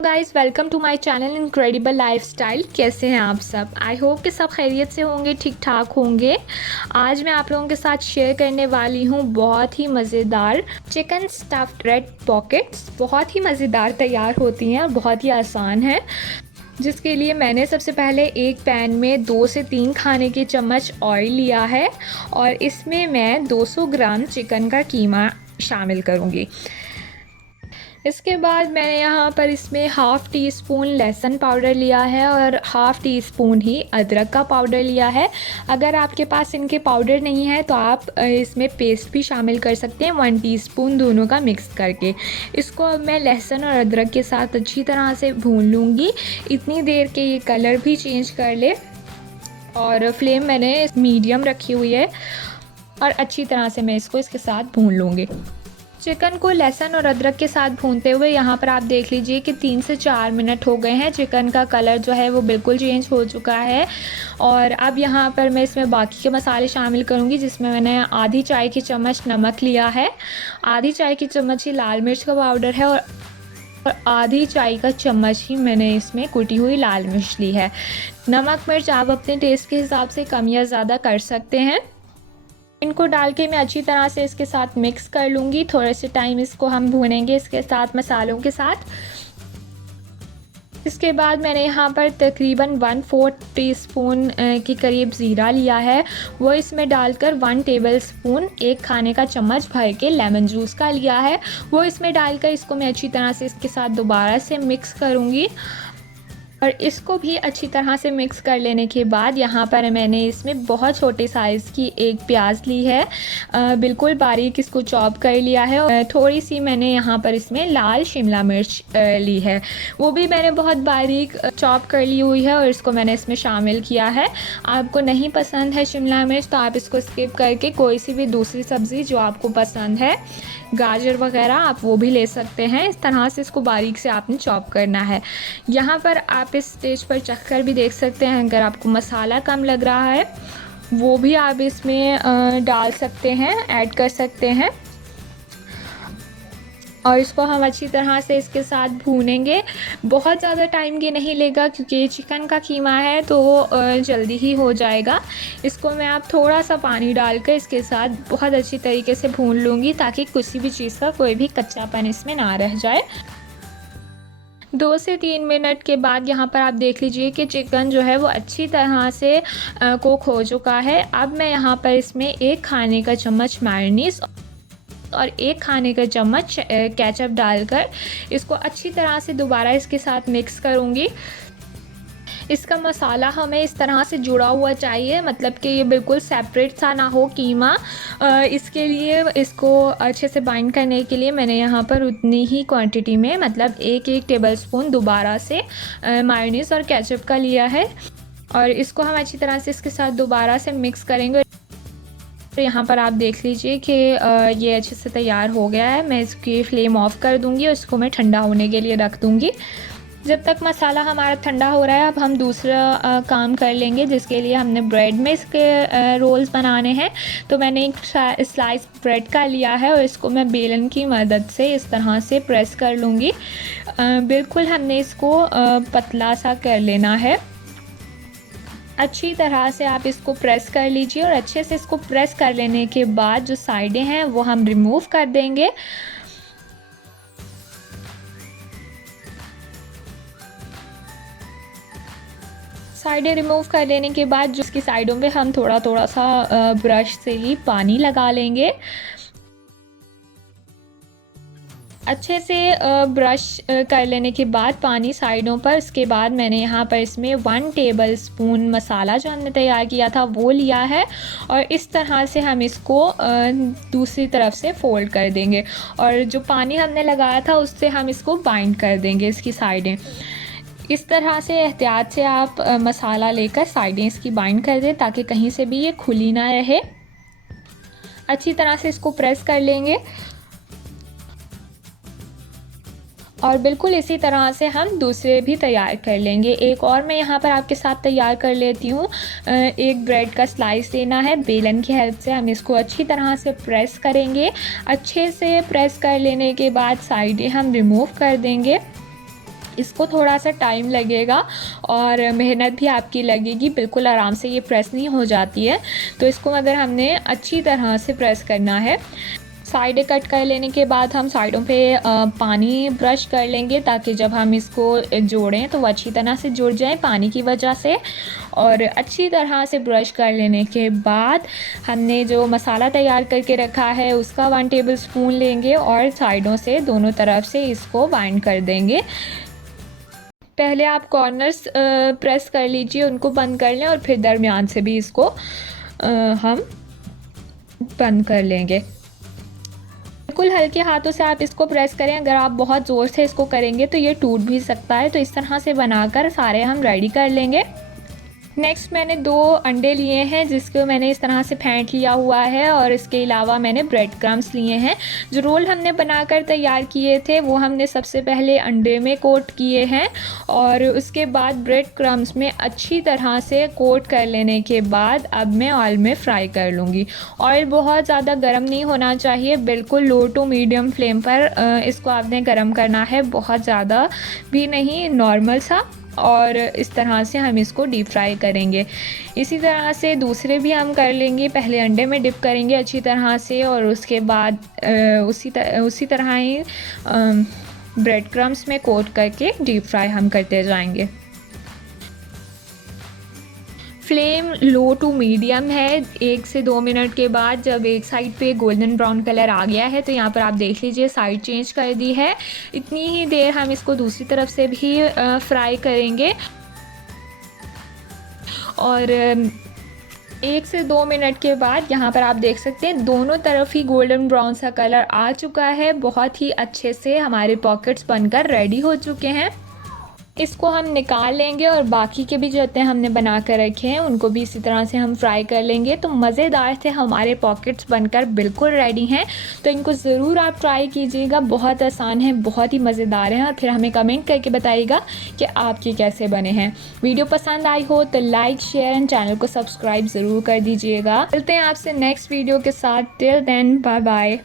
Guys welcome to my channel incredible lifestyle. कैसे हैं आप सब? आई होप कि सब खैरियत से होंगे, ठीक ठाक होंगे। आज मैं आप लोगों के साथ शेयर करने वाली हूँ बहुत ही मज़ेदार चिकन स्टफ्ड रेड पॉकेट्स। बहुत ही मज़ेदार तैयार होती हैं और बहुत ही आसान है। जिसके लिए मैंने सबसे पहले एक पैन में 2 से 3 खाने के चम्मच ऑयल लिया है और इसमें मैं 200 ग्राम चिकन का कीमा शामिल करूँगी। इसके बाद मैंने यहाँ पर इसमें हाफ़ टी स्पून लहसुन पाउडर लिया है और हाफ़ टी स्पून ही अदरक का पाउडर लिया है। अगर आपके पास इनके पाउडर नहीं है तो आप इसमें पेस्ट भी शामिल कर सकते हैं 1 टीस्पून दोनों का मिक्स करके। इसको अब मैं लहसुन और अदरक के साथ अच्छी तरह से भून लूँगी, इतनी देर के ये कलर भी चेंज कर ले। और फ्लेम मैंने मीडियम रखी हुई है और अच्छी तरह से मैं इसको इसके साथ भून लूँगी। चिकन को लहसुन और अदरक के साथ भूनते हुए यहाँ पर आप देख लीजिए कि 3 से 4 मिनट हो गए हैं। चिकन का कलर जो है वो बिल्कुल चेंज हो चुका है। और अब यहाँ पर मैं इसमें बाकी के मसाले शामिल करूँगी, जिसमें मैंने आधी चाय की चम्मच नमक लिया है, आधी चाय की चम्मच ही लाल मिर्च का पाउडर है और आधी चाय का चम्मच ही मैंने इसमें कुटी हुई लाल मिर्च ली है। नमक मिर्च आप अपने टेस्ट के हिसाब से कम या ज़्यादा कर सकते हैं। इनको डाल के मैं अच्छी तरह से इसके साथ मिक्स कर लूँगी। थोड़े से टाइम इसको हम भूनेंगे इसके साथ मसालों के साथ। इसके बाद मैंने यहाँ पर तकरीबन 1/4 टीस्पून के करीब ज़ीरा लिया है, वो इसमें डालकर 1 टेबलस्पून 1 खाने का चम्मच भर के लेमन जूस का लिया है, वो इसमें डालकर इसको मैं अच्छी तरह से इसके साथ दोबारा से मिक्स करूँगी। और इसको भी अच्छी तरह से मिक्स कर लेने के बाद यहाँ पर मैंने इसमें बहुत छोटे साइज़ की एक प्याज ली है, बिल्कुल बारीक इसको चॉप कर लिया है। और थोड़ी सी मैंने यहाँ पर इसमें लाल शिमला मिर्च ली है, वो भी मैंने बहुत बारीक चॉप कर ली हुई है और इसको मैंने इसमें शामिल किया है। आपको नहीं पसंद है शिमला मिर्च तो आप इसको स्किप करके कोई सी भी दूसरी सब्ज़ी जो आपको पसंद है, गाजर वगैरह, आप वो भी ले सकते हैं। इस तरह से इसको बारीक से आपने चॉप करना है। यहाँ पर आप इस स्टेज पर चखकर भी देख सकते हैं, अगर आपको मसाला कम लग रहा है वो भी आप इसमें डाल सकते हैं, ऐड कर सकते हैं। और इसको हम अच्छी तरह से इसके साथ भूनेंगे। बहुत ज़्यादा टाइम ये नहीं लेगा क्योंकि ये चिकन का कीमा है तो जल्दी ही हो जाएगा। इसको मैं आप थोड़ा सा पानी डालकर इसके साथ बहुत अच्छी तरीके से भून लूँगी ताकि किसी भी चीज़ का कोई भी कच्चापन इसमें ना रह जाए। 2 से 3 मिनट के बाद यहाँ पर आप देख लीजिए कि चिकन जो है वो अच्छी तरह से कुक हो चुका है। अब मैं यहाँ पर इसमें 1 खाने का चम्मच मेयोनीज़ और 1 खाने का चम्मच केचप डालकर इसको अच्छी तरह से दोबारा इसके साथ मिक्स करूँगी। इसका मसाला हमें इस तरह से जुड़ा हुआ चाहिए, मतलब कि ये बिल्कुल सेपरेट सा ना हो कीमा। इसके लिए इसको अच्छे से बाइंड करने के लिए मैंने यहाँ पर उतनी ही क्वांटिटी में, मतलब 1-1 टेबलस्पून दोबारा से मेयोनीज़ और केचप का लिया है और इसको हम अच्छी तरह से इसके साथ दोबारा से मिक्स करेंगे। तो यहाँ पर आप देख लीजिए कि ये अच्छे से तैयार हो गया है। मैं इसकी फ्लेम ऑफ कर दूँगी और इसको मैं ठंडा होने के लिए रख दूँगी। जब तक मसाला हमारा ठंडा हो रहा है अब हम दूसरा काम कर लेंगे, जिसके लिए हमने ब्रेड में इसके रोल्स बनाने हैं। तो मैंने एक स्लाइस ब्रेड का लिया है और इसको मैं बेलन की मदद से इस तरह से प्रेस कर लूँगी। बिल्कुल हमने इसको पतला सा कर लेना है। अच्छी तरह से आप इसको प्रेस कर लीजिए और अच्छे से इसको प्रेस कर लेने के बाद जो साइडें हैं वो हम रिमूव कर देंगे। साइडें रिमूव कर लेने के बाद जो इसकी साइडों पे हम थोड़ा थोड़ा सा ब्रश से ही पानी लगा लेंगे। अच्छे से ब्रश कर लेने के बाद पानी साइडों पर, इसके बाद मैंने यहाँ पर इसमें 1 टेबलस्पून मसाला जो हमने तैयार किया था वो लिया है और इस तरह से हम इसको दूसरी तरफ से फोल्ड कर देंगे और जो पानी हमने लगाया था उससे हम इसको बाइंड कर देंगे इसकी साइडें। इस तरह से एहतियात से आप मसाला लेकर साइडें इसकी बाइंड कर दें ताकि कहीं से भी ये खुली ना रहे। अच्छी तरह से इसको प्रेस कर लेंगे और बिल्कुल इसी तरह से हम दूसरे भी तैयार कर लेंगे। एक और मैं यहाँ पर आपके साथ तैयार कर लेती हूँ। एक ब्रेड का स्लाइस लेना है, बेलन की हेल्प से हम इसको अच्छी तरह से प्रेस करेंगे। अच्छे से प्रेस कर लेने के बाद साइडें हम रिमूव कर देंगे। इसको थोड़ा सा टाइम लगेगा और मेहनत भी आपकी लगेगी, बिल्कुल आराम से ये प्रेस नहीं हो जाती है। तो इसको अगर हमने अच्छी तरह से प्रेस करना है। साइडें कट कर लेने के बाद हम साइडों पे पानी ब्रश कर लेंगे, ताकि जब हम इसको जोड़ें तो वो अच्छी तरह से जुड़ जाए पानी की वजह से। और अच्छी तरह से ब्रश कर लेने के बाद हमने जो मसाला तैयार करके रखा है उसका 1 टेबलस्पून लेंगे और साइडों से दोनों तरफ से इसको बाइंड कर देंगे। पहले आप कॉर्नर्स प्रेस कर लीजिए, उनको बंद कर लें और फिर दरमियान से भी इसको हम बंद कर लेंगे। बिल्कुल हल्के हाथों से आप इसको प्रेस करें, अगर आप बहुत ज़ोर से इसको करेंगे तो ये टूट भी सकता है। तो इस तरह से बनाकर सारे हम रेडी कर लेंगे। नेक्स्ट मैंने 2 अंडे लिए हैं, जिसको मैंने इस तरह से फेंट लिया हुआ है, और इसके अलावा मैंने ब्रेड क्रम्स लिए हैं। जो रोल हमने बनाकर तैयार किए थे वो हमने सबसे पहले अंडे में कोट किए हैं और उसके बाद ब्रेड क्रम्स में अच्छी तरह से कोट कर लेने के बाद अब मैं ऑयल में फ्राई कर लूँगी। ऑयल बहुत ज़्यादा गर्म नहीं होना चाहिए, बिल्कुल लो टू मीडियम फ्लेम पर इसको आपने गर्म करना है, बहुत ज़्यादा भी नहीं, नॉर्मल सा। और इस तरह से हम इसको डीप फ्राई करेंगे। इसी तरह से दूसरे भी हम कर लेंगे। पहले अंडे में डिप करेंगे अच्छी तरह से और उसके बाद उसी तरह ही ब्रेड क्रम्स में कोट करके डीप फ्राई हम करते जाएंगे। फ्लेम लो टू मीडियम है। 1 से 2 मिनट के बाद जब एक साइड पे गोल्डन ब्राउन कलर आ गया है तो यहाँ पर आप देख लीजिए साइड चेंज कर दी है। इतनी ही देर हम इसको दूसरी तरफ से भी फ्राई करेंगे और 1 से 2 मिनट के बाद यहाँ पर आप देख सकते हैं दोनों तरफ ही गोल्डन ब्राउन सा कलर आ चुका है। बहुत ही अच्छे से हमारे पॉकेट्स बनकर रेडी हो चुके हैं। इसको हम निकाल लेंगे और बाकी के भी जो हमने बना कर रखे हैं उनको भी इसी तरह से हम फ्राई कर लेंगे। तो मज़ेदार से हमारे पॉकेट्स बनकर बिल्कुल रेडी हैं। तो इनको ज़रूर आप ट्राई कीजिएगा, बहुत आसान है, बहुत ही मज़ेदार है। और फिर हमें कमेंट करके बताइएगा कि आपके कैसे बने हैं। वीडियो पसंद आई हो तो लाइक, शेयर एंड चैनल को सब्सक्राइब ज़रूर कर दीजिएगा। मिलते हैं आपसे नेक्स्ट वीडियो के साथ। Till then bye bye.